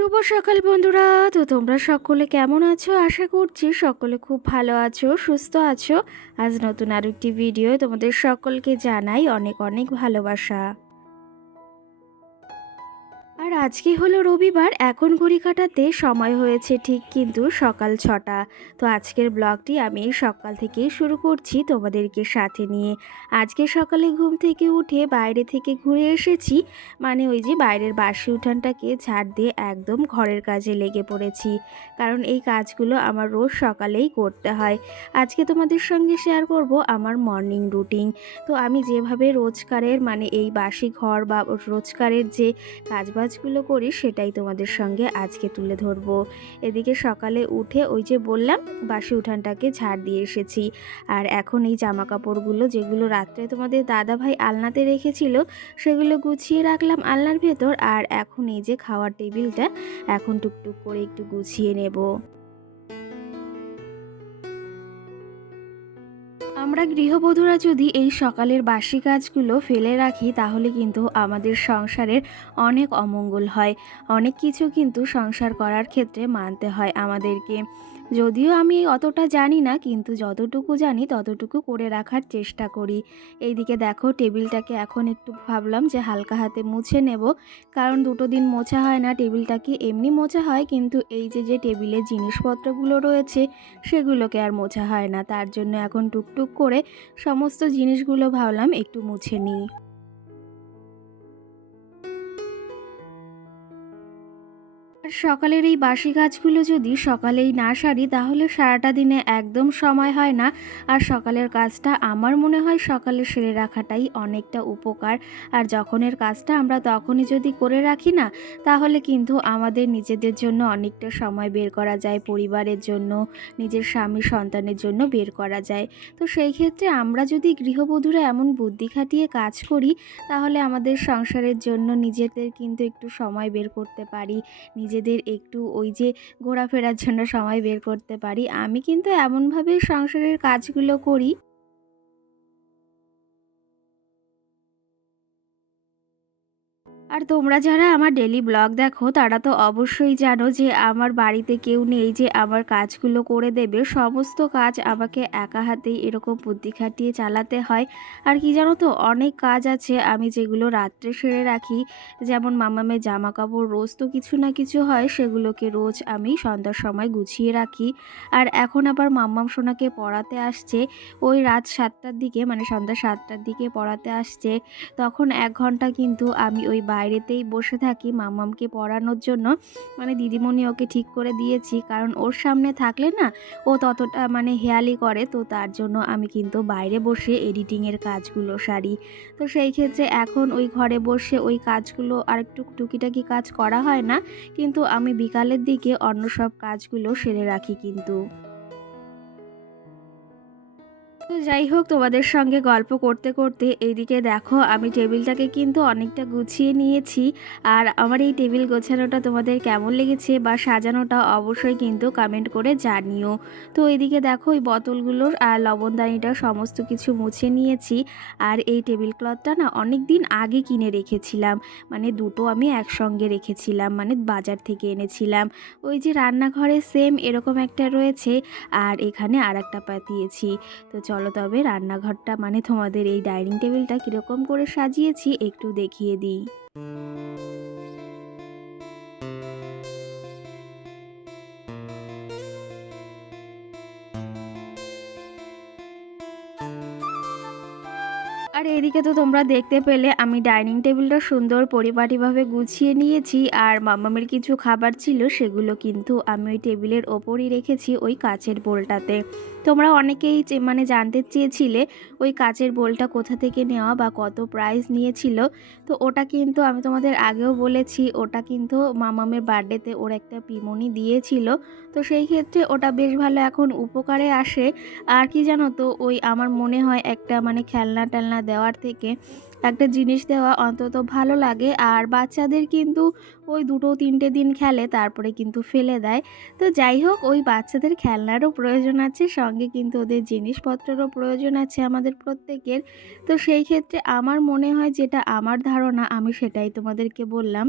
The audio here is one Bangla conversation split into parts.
শুভ সকাল বন্ধুরা। তো তোমরা সকলে কেমন আছো? আশা করছি সকলে খুব ভালো আছো, সুস্থ আছো। আজ নতুন আরেকটি ভিডিও তোমাদের সকলকে জানাই অনেক অনেক ভালোবাসা। আর আজকে হলো রবিবার, এখন ঘড়ি কাটাতে সময় হয়েছে ঠিক কিন্তু সকাল 6টা। তো আজকের ব্লগটি আমি সকাল থেকেই শুরু করছি তোমাদেরকে সাথে নিয়ে। আজকে সকালে ঘুম থেকে উঠে বাইরে থেকে ঘুরে এসেছি, মানে ওই যে বাইরের বাসি উঠানটাকে ঝাড় দিয়ে একদম ঘরের কাজে লেগে পড়েছি, কারণ এই কাজগুলো আমার রোজ সকালেই করতে হয়। আজকে তোমাদের সঙ্গে শেয়ার করব আমার মর্নিং রুটিন। তো আমি যেভাবে রোজকারের মানে এই বাসি ঘর বা রোজকারের যে কাজবাজগুলো করি সেটাই তোমাদের সঙ্গে আজকে তুলে ধরবো। এদিকে সকালে উঠে ওই যে বললাম বাসি উঠানটাকে ঝাড় দিয়ে এসেছি। আর এখন এই জামা কাপড়গুলো যেগুলো রাত্রে তোমাদের দাদাভাই আলনাতে রেখেছিল সেগুলো গুছিয়ে রাখলাম আলনার ভেতর। আর এখন এই যে খাওয়ার টেবিলটা এখন টুকটুক করে একটু গুছিয়ে নেব। আমরা গৃহবধূরা যদি এই সকালের বাসি কাজগুলো ফেলে রাখি তাহলে কিন্তু আমাদের সংসারের অনেক অমঙ্গল হয়। অনেক কিছু কিন্তু সংসার করার ক্ষেত্রে মানতে হয় আমাদেরকে। যদিও আমি অতটা জানি না, কিন্তু যতটুকু জানি ততটুকু করে রাখার চেষ্টা করি। এইদিকে দেখো টেবিলটাকে এখন একটু ভাবলাম যে হালকা হাতে মুছে নেব, কারণ দুটো দিন মোছা হয় না। টেবিলটাকে এমনি মোছা হয়, কিন্তু এই যে যে টেবিলের জিনিসপত্রগুলো রয়েছে সেগুলোকে আর মোছা হয় না। তার জন্য এখন টুকটুক করে সমস্ত জিনিসগুলো ভাবলাম একটু মুছে নিই। আর সকালের এই বাসি কাজগুলো যদি সকালেই না সারি তাহলে সারাটা দিনে একদম সময় হয় না। আর সকালের কাজটা আমার মনে হয় সকালে সেরে রাখাটাই অনেকটা উপকার। আর যখনের কাজটা আমরা তখনই যদি করে রাখি না, তাহলে কিন্তু আমাদের নিজেদের জন্য অনেকটা সময় বের করা যায়, পরিবারের জন্য, নিজের স্বামী সন্তানের জন্য বের করা যায়। তো সেই ক্ষেত্রে আমরা যদি গৃহবধূরা এমন বুদ্ধি খাটিয়ে কাজ করি তাহলে আমাদের সংসারের জন্য নিজেদের কিন্তু একটু সময় বের করতে পারি, নিজেদের একটু ওই যে ঘোরাফেরার জন্য সময় বের করতে পারি। আমি কিন্তু এমনভাবে সংসারের কাজগুলো করি। আর তোমরা যারা আমার ডেলি ব্লগ দেখো তারা তো অবশ্যই জানো যে আমার বাড়িতে কেউ নেই যে আমার কাজগুলো করে দেবে। সমস্ত কাজ আমাকে একা হাতেই এরকম বুদ্ধি খাটিয়ে চালাতে হয়। আর কি জানো তো, অনেক কাজ আছে আমি যেগুলো রাত্রে সেরে রাখি, যেমন মামামের জামা কাপড় রোজ তো কিছু না কিছু হয়, সেগুলোকে রোজ আমি সন্ধ্যার সময় গুছিয়ে রাখি। আর এখন আবার মাম্মাম সোনাকে পড়াতে আসছে ওই রাত 7টার দিকে, মানে সন্ধ্যা 7টার দিকে পড়াতে আসছে। তখন 1 ঘন্টা কিন্তু আমি ওই বাইরেতেই বসে থাকি মাম্মামকে পড়ানোর জন্য। মানে দিদিমণি ওকে ঠিক করে দিয়েছি, কারণ ওর সামনে থাকলে না ও ততটা মানে হেয়ালি করে, তো তার জন্য আমি কিন্তু বাইরে বসে এডিটিংয়ের কাজগুলো সারি। তো সেই ক্ষেত্রে এখন ওই ঘরে বসে ওই কাজগুলো আর একটু টুকিটাকি কাজ করা হয় না, কিন্তু আমি বিকালের দিকে অন্য সব কাজগুলো সেরে রাখি কিন্তু। তো যাই হোক, তোমাদের সঙ্গে গল্প করতে করতে এইদিকে দেখো আমি টেবিলটাকে কিন্তু অনেকটা গুছিয়ে নিয়েছি। আর আমার এই টেবিল গোছানোটা তোমাদের কেমন লেগেছে বা সাজানোটা অবশ্যই কিন্তু কমেন্ট করে জানিও। তো এইদিকে দেখো এই বোতলগুলোর আর লবণদানিটা সমস্ত কিছু মুছে নিয়েছি। আর এই টেবিল ক্লথটা না অনেক দিন আগে কিনে রেখেছিলাম, মানে দুটো আমি একসঙ্গে রেখেছিলাম, মানে বাজার থেকে এনেছিলাম। ওই যে রান্নাঘরে সেম এরকম একটা রয়েছে, আর এখানে আর একটা পাতিয়েছি। তো চলো তবে রান্নাঘরটা মানে তোমাদের এই ডাইনিং টেবিলটা কীরকম করে সাজিয়েছি একটু দেখিয়ে দিই। আর এদিকে তো তোমরা দেখতে পেলে আমি ডাইনিং টেবিলটা সুন্দর পরিপাটিভাবে গুছিয়ে নিয়েছি। আর মামামের কিছু খাবার ছিল সেগুলো কিন্তু আমি ওই টেবিলের ওপরই রেখেছি ওই কাচের বোলটাতে। তোমরা অনেকেই মানে জানতে চেয়েছিলে ওই কাচের বোলটা কোথা থেকে নেওয়া বা কত প্রাইস নিয়েছিল। তো ওটা কিন্তু আমি তোমাদের আগেও বলেছি, ওটা কিন্তু মামামের বার্থডেতে ওর একটা পিমনি দিয়েছিল। তো সেই ক্ষেত্রে ওটা বেশ ভালো এখন উপকারে আসে। আর কি জানো তো, ওই আমার মনে হয় একটা মানে খেলনা টেলনা দেওয়ার থেকে একটা জিনিস দেওয়া অন্তত ভালো লাগে। আর বাচ্চাদের কিন্তু ওই 2-3টে দিন খেলে তারপরে কিন্তু ফেলে দেয়। তো যাই হোক, ওই বাচ্চাদের খেলনারও প্রয়োজন আছে, সঙ্গে কিন্তু ওদের জিনিসপত্রেরও প্রয়োজন আছে আমাদের প্রত্যেকের। তো সেই ক্ষেত্রে আমার মনে হয় যেটা আমার ধারণা আমি সেটাই তোমাদেরকে বললাম।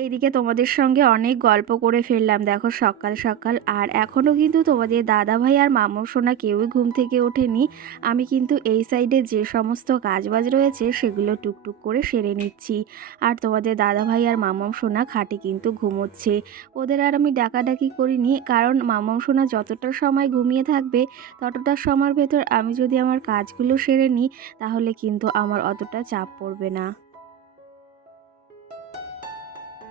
এইদিকে তোমাদের সঙ্গে অনেক গল্প করে ফেললাম দেখো সকাল সকাল, আর এখনও কিন্তু তোমাদের দাদাভাই আর মামু সোনা কেউই ঘুম থেকে ওঠেনি। আমি কিন্তু এই সাইডে যে সমস্ত কাজবাজ রয়েছে সেগুলো টুকটুক করে সেরে নিচ্ছি। আর তোমাদের দাদাভাই আর মামু সোনা খাটে কিন্তু ঘুমোচ্ছে। ওদের আর আমি ডাকাডাকি করিনি, কারণ মামু সোনা যতটা সময় ঘুমিয়ে থাকবে ততটা সময়ের ভেতর আমি যদি আমার কাজগুলো সেরে নিই তাহলে কিন্তু আমার অতটা চাপ পড়বে না।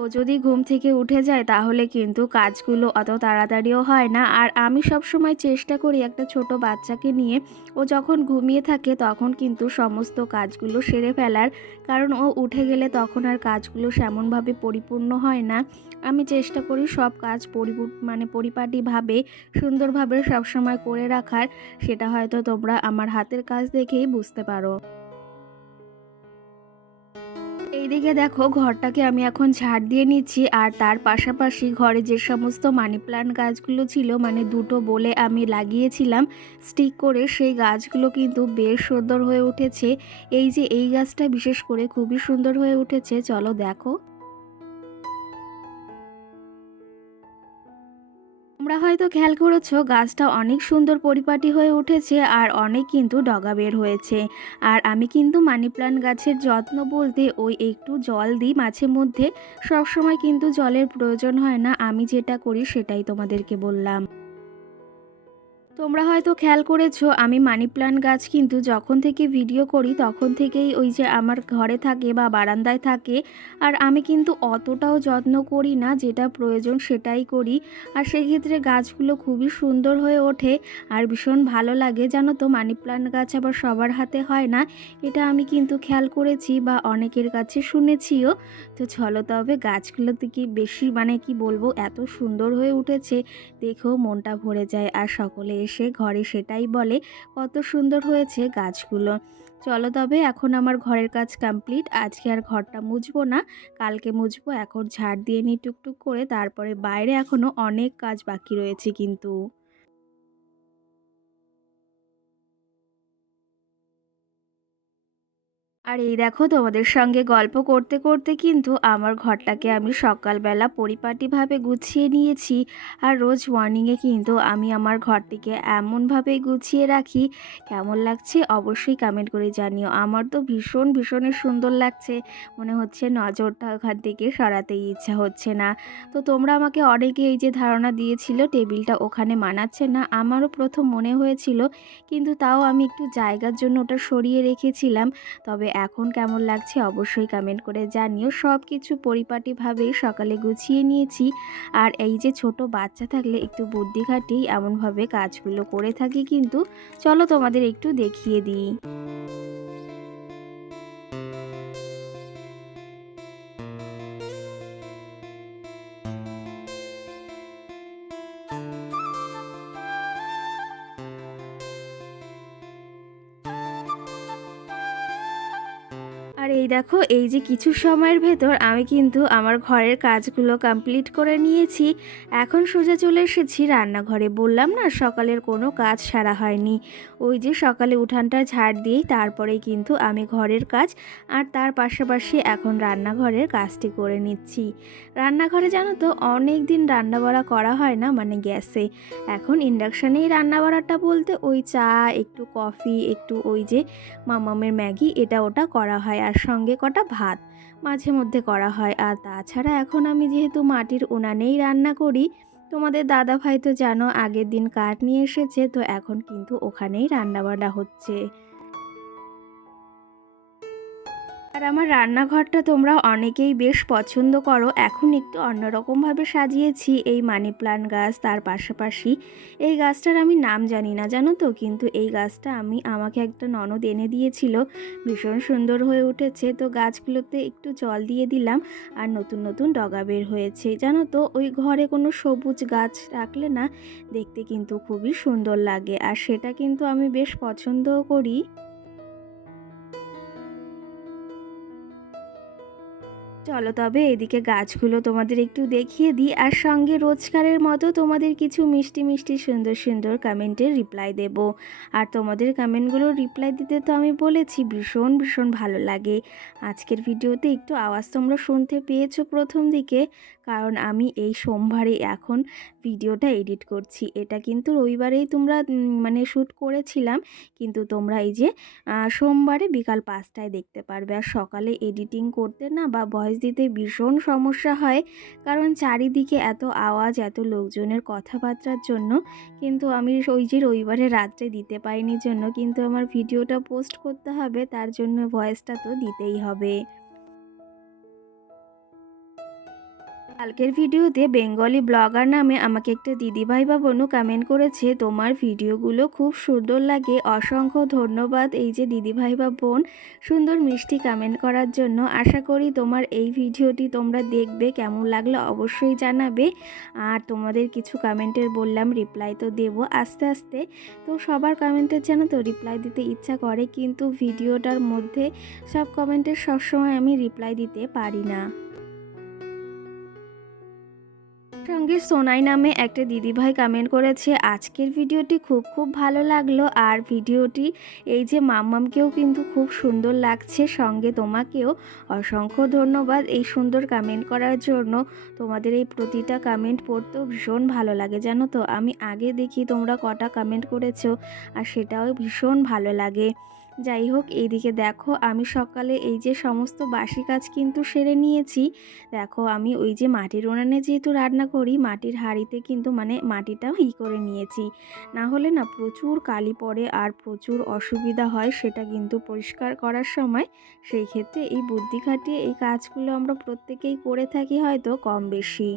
ও যদি ঘুম থেকে উঠে যায় তাহলে কিন্তু কাজগুলো অত তাড়াতাড়িও হয় না। আর আমি সবসময় চেষ্টা করি একটা ছোট বাচ্চাকে নিয়ে ও যখন ঘুমিয়ে থাকে তখন কিন্তু সমস্ত কাজগুলো সেরে ফেলার, কারণ ও উঠে গেলে তখন আর কাজগুলো সেমনভাবে পরিপূর্ণ হয় না। আমি চেষ্টা করি সব কাজ পরিপাটিভাবে সুন্দরভাবে সবসময় করে রাখার। সেটা হয়তো তোমরা আমার হাতের কাজ দেখেই বুঝতে পারো। এইদিকে দেখো ঘরটাকে আমি এখন ঝাড় দিয়ে নিচ্ছি, আর তার পাশাপাশি ঘরে যে সমস্ত মানি প্ল্যান্ট গাছগুলো ছিল, মানে দুটো বলে আমি লাগিয়েছিলাম স্টিক করে, সেই গাছগুলো কিন্তু বেশ সুন্দর হয়ে উঠেছে। এই যে এই গাছটা বিশেষ করে খুবই সুন্দর হয়ে উঠেছে, চলো দেখো। তোমরা হয়তো খেয়াল করেছো গাছটা অনেক সুন্দর পরিপাটি হয়ে উঠেছে আর অনেক কিন্তু ডগা বের হয়েছে। আর আমি কিন্তু মানি প্ল্যান্ট গাছের যত্ন বলতে ওই একটু জল দিই মাঝে মধ্যে, সব সময় কিন্তু জলের প্রয়োজন হয় না। আমি যেটা করি সেটাই তোমাদেরকে বললাম। তোমরা হয়তো খেয়াল করেছো আমি মানি প্ল্যান্ট গাছ কিন্তু যখন থেকে ভিডিও করি তখন থেকেই ওই যে আমার ঘরে থাকে বা বারান্দায় থাকে, আর আমি কিন্তু অতটাও যত্ন করি না, যেটা প্রয়োজন সেটাই করি। আর সেক্ষেত্রে গাছগুলো খুবই সুন্দর হয়ে ওঠে আর ভীষণ ভালো লাগে। জানো তো মানি প্ল্যান্ট গাছ আবার সবার হাতে হয় না, এটা আমি কিন্তু খেয়াল করেছি বা অনেকের কাছে শুনেছিও। তো চলো তবে গাছগুলোতে কি বেশি কি বলবো, এত সুন্দর হয়ে উঠেছে দেখেও মনটা ভরে যায়, আর সকলে এসে ঘরে সেটাই বলে কত সুন্দর হয়েছে গাছগুলো। চলো তবে এখন আমার ঘরের কাজ কমপ্লিট, আজকে আর ঘরটা মুছবো না, কালকে মুছবো। এখন ঝাড় দিয়ে নিই টুকটুক করে, তারপরে বাইরে এখনো অনেক কাজ বাকি রয়েছে কিন্তু। আর এই দেখো তোমাদের সঙ্গে গল্প করতে করতে কিন্তু আমার ঘরটাকে আমি সকালবেলা পরিপাটিভাবে গুছিয়ে নিয়েছি। আর রোজ মর্নিংয়ে কিন্তু আমি আমার ঘরটিকে এমনভাবে গুছিয়ে রাখি। কেমন লাগছে অবশ্যই কমেন্ট করে জানিও। আমার তো ভীষণ ভীষণই সুন্দর লাগছে, মনে হচ্ছে নজরটা ওখান থেকে সরাতেই ইচ্ছা হচ্ছে না। তো তোমরা আমাকে অনেকে এই যে ধারণা দিয়েছিল টেবিলটা ওখানে মানাচ্ছে না, আমারও প্রথম মনে হয়েছিল, কিন্তু তাও আমি একটু জায়গার জন্য ওটা সরিয়ে রেখেছিলাম। তবে এখন কেমন লাগছে অবশ্যই কমেন্ট করে জানিও। সব কিছু পরিপাটিভাবে সকালে গুছিয়ে নিয়েছি। আর এই যে ছোট বাচ্চা থাকলে একটু বুদ্ধি খাটিয়ে এমনভাবে কাজগুলো করে থাকি কিন্তু। চলো তোমাদের একটু দেখিয়ে দিই। আর এই দেখো এই যে কিছু সময়ের ভেতর আমি কিন্তু আমার ঘরের কাজগুলো কমপ্লিট করে নিয়েছি। এখন সোজা চলে এসেছি রান্নাঘরে। বললাম না সকালের কোনো কাজ সারা হয়নি, ওই যে সকালে উঠানটা ঝাড় দিয়েই তারপরেই কিন্তু আমি ঘরের কাজ আর তার পাশাপাশি এখন রান্নাঘরের কাজটি করে নিচ্ছি। রান্নাঘরে জানো তো অনেক দিন রান্নাবাড়া করা হয় না, গ্যাসে। এখন ইন্ডাকশানেই রান্নাবাড়াটা বলতে ওই চা, একটু কফি, একটু ওই যে মামামের ম্যাগি এটা ওটা করা হয়, আর সঙ্গে কটা ভাত মাঝে মধ্যে করা হয়। আর তাছাড়া এখন আমি যেহেতু মাটির উনানেই রান্না করি, তোমাদের দাদা ভাই তো জানো আগের দিন কাঠ নিয়ে এসেছে, তো এখন কিন্তু ওখানেই রান্নাবান্না হচ্ছে। আর আমার রান্নাঘরটা তোমরা অনেকেই বেশ পছন্দ করো। এখন একটু অন্যরকমভাবে সাজিয়েছি এই মানি প্ল্যান্ট গাছ, তার পাশাপাশি এই গাছটার আমি নাম জানি না জানো তো, কিন্তু এই গাছটা আমাকে একটা ননদ এনে দিয়েছিল, ভীষণ সুন্দর হয়ে উঠেছে। তো গাছগুলোতে একটু জল দিয়ে দিলাম আর নতুন নতুন ডগা বের হয়েছে। জানো তো ওই ঘরে কোনো সবুজ গাছ রাখলে না দেখতে কিন্তু খুবই সুন্দর লাগে, আর সেটা কিন্তু আমি বেশ পছন্দও করি। চলো তবে এদিকে গাছগুলো তোমাদের একটু দেখিয়ে দিই, আর সঙ্গে রোজকারের মতো তোমাদের কিছু মিষ্টি মিষ্টি সুন্দর সুন্দর কমেন্টের রিপ্লাই দেব। আর তোমাদের কমেন্টগুলো রিপ্লাই দিতে তো আমি বলেছি ভীষণ ভীষণ ভালো লাগে। আজকের ভিডিওতে একটু আওয়াজ তোমরা শুনতে পেয়েছো প্রথম দিকে, কারণ আমি এই সোমবারে এখন ভিডিওটা এডিট করছি। এটা কিন্তু রবিবারেই তোমরা মানে শ্যুট করেছিলাম, কিন্তু তোমরা এই যে সোমবারে বিকাল 5টায় দেখতে পারবে। আর সকালে এডিটিং করতে না বা ভয়েস দিতে ভীষণ সমস্যা হয়, কারণ চারিদিকে এত আওয়াজ, এত লোকজনের কথাবার্তার জন্য। কিন্তু আমি ওই যে রবিবারে রাত্রে দিতে পারিনি জন্য কিন্তু আমার ভিডিওটা পোস্ট করতে হবে, তার জন্য ভয়েসটা তো দিতেই হবে। কালকের ভিডিওতে বেঙ্গলি ব্লগার নামে আমাকে একটা দিদিভাই বা বোনু কমেন্ট করেছে, তোমার ভিডিওগুলো খুব সুন্দর লাগে, অসংখ্য ধন্যবাদ এই যে দিদিভাই বা বোন সুন্দর মিষ্টি কমেন্ট করার জন্য। আশা করি তোমার এই ভিডিওটি তোমরা দেখবে, কেমন লাগলো অবশ্যই জানাবে। আর তোমাদের কিছু কমেন্টের বললাম রিপ্লাই তো দেব আস্তে আস্তে, তো সবার কমেন্টের যেন তো রিপ্লাই দিতে ইচ্ছা করে, কিন্তু ভিডিওটার মধ্যে সব কমেন্টের সবসময় আমি রিপ্লাই দিতে পারি না। সঙ্গে সোনাই নামে একটা দিদিভাই কমেন্ট করেছে, আজকের ভিডিওটি খুব খুব ভালো লাগলো, আর ভিডিওটি এই যে মাম্মামকেও কিন্তু খুব সুন্দর লাগছে, সঙ্গে তোমাকেও অসংখ্য ধন্যবাদ এই সুন্দর কমেন্ট করার জন্য। তোমাদের এই প্রতিটা কমেন্ট পড়তেও ভীষণ ভালো লাগে জানো তো। আমি আগে দেখি তোমরা কটা কমেন্ট করেছো, আর সেটাও ভীষণ ভালো লাগে। যাই হোক, এইদিকে দেখো আমি সকালে এই যে সমস্ত বাসি কাজ কিন্তু সেরে নিয়েছি। দেখো আমি ওই যে মাটির উনানে যেহেতু রান্না করি, মাটির হাঁড়িতে কিন্তু মানে মাটিটাও করে নিয়েছি, না হলে না প্রচুর কালি পড়ে আর প্রচুর অসুবিধা হয় সেটা কিন্তু পরিষ্কার করার সময়। সেই ক্ষেত্রে এই বুদ্ধি খাটিয়ে এই কাজগুলো আমরা প্রত্যেকেই করে থাকি হয়তো কম বেশি।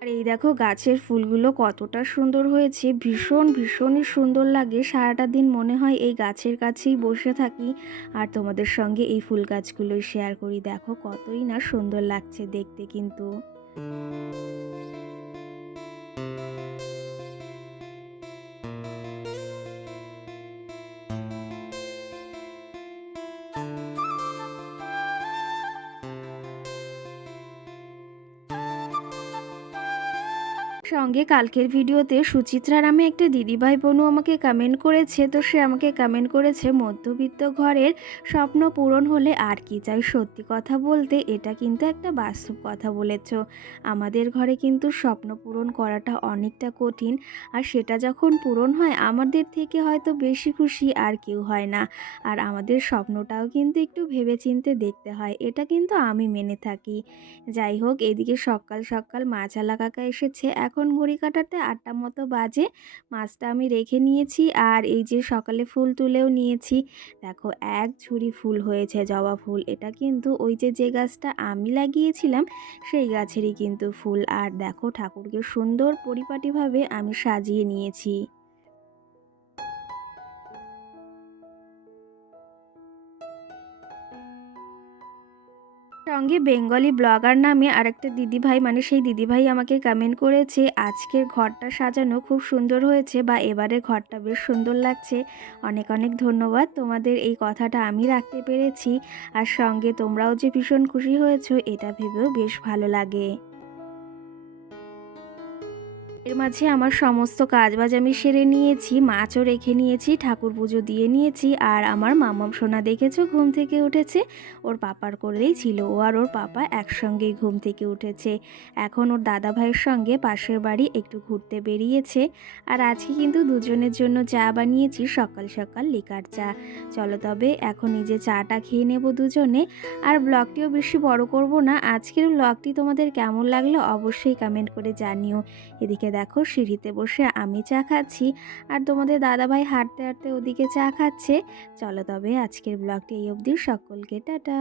আর এই দেখো গাছের ফুলগুলো কতটা সুন্দর হয়েছে, ভীষণ ভীষণই সুন্দর লাগে। সারাটা দিন মনে হয় এই গাছের কাছেই বসে থাকি আর তোমাদের সঙ্গে এই ফুল গাছগুলোই শেয়ার করি। দেখো কতই না সুন্দর লাগছে দেখতে কিন্তু। সঙ্গে কালকের ভিডিওতে সুচিত্রা নামে একটা দিদিভাই বোনও আমাকে কমেন্ট করেছে, তো সে আমাকে কমেন্ট করেছে মধ্যবিত্ত ঘরের স্বপ্ন পূরণ হলে আর কি চাই। সত্যি কথা বলতে এটা কিন্তু একটা বাস্তব কথা বলেছ। আমাদের ঘরে কিন্তু স্বপ্ন পূরণ করাটা অনেকটা কঠিন, আর সেটা যখন পূরণ হয় আমাদের থেকে হয়তো বেশি খুশি আর কেউ হয় না। আর আমাদের স্বপ্নটাও কিন্তু একটু ভেবেচিন্তে দেখতে হয়, এটা কিন্তু আমি মেনে থাকি। যাই হোক, এদিকে সকাল সকাল মাছালা কাকা এসেছে, এখন ঘড়ি কাটাতে 8টার মতো বাজে। মাছটা আমি রেখে নিয়েছি, আর এই যে সকালে ফুল তুলেও নিয়েছি। দেখো এক ঝুড়ি ফুল হয়েছে, জবা ফুল। এটা কিন্তু ওই যে যে গাছটা আমি লাগিয়েছিলাম সেই গাছেরই কিন্তু ফুল। আর দেখো ঠাকুরকে সুন্দর পরিপাটিভাবে আমি সাজিয়ে নিয়েছি। সঙ্গে বেঙ্গলি ব্লগার নামে আরেকটা দিদিভাই, মানে সেই দিদিভাই আমাকে কমেন্ট করেছে, আজকের ঘরটা সাজানো খুব সুন্দর হয়েছে, বা এবারে ঘরটা বেশ সুন্দর লাগছে। অনেক অনেক ধন্যবাদ, তোমাদের এই কথাটা আমি রাখতে পেরেছি। আর সঙ্গে তোমরাও যে ভীষণ খুশি হয়েছো এটা ভেবেও বেশ ভালো লাগে। এর মাঝে আমার সমস্ত কাজবাজ আমি সেরে নিয়েছি, মাছও রেখে নিয়েছি, ঠাকুর পুজো দিয়ে নিয়েছি। আর আমার মাম্মাম সোনা দেখেছো ঘুম থেকে উঠেছে, ওর পাপার কোলেই ছিল। ও আর ওর পাপা একসঙ্গেই ঘুম থেকে উঠেছে। এখন ওর দাদা ভাইয়ের সঙ্গে পাশের বাড়ি একটু ঘুরতে বেরিয়েছে। আর আজকে কিন্তু দুজনের জন্য চা বানিয়েছি, সকাল সকাল লিকার চা। চলো তবে এখন নিজে চাটা খেয়ে নেব দুজনে। আর ব্লগটিও বেশি বড় করব না, আজকের ব্লগটি তোমাদের কেমন লাগলো অবশ্যই কমেন্ট করে জানিও। এদিকে দেখো সিঁড়িতে বসে আমি চা খাচ্ছি, আর তোমাদের দাদাভাই হাঁটতে হাঁটতে ওদিকে চা খাচ্ছে। চলো তবে আজকের ব্লগটি এই অবধি, সকলকে টাটা।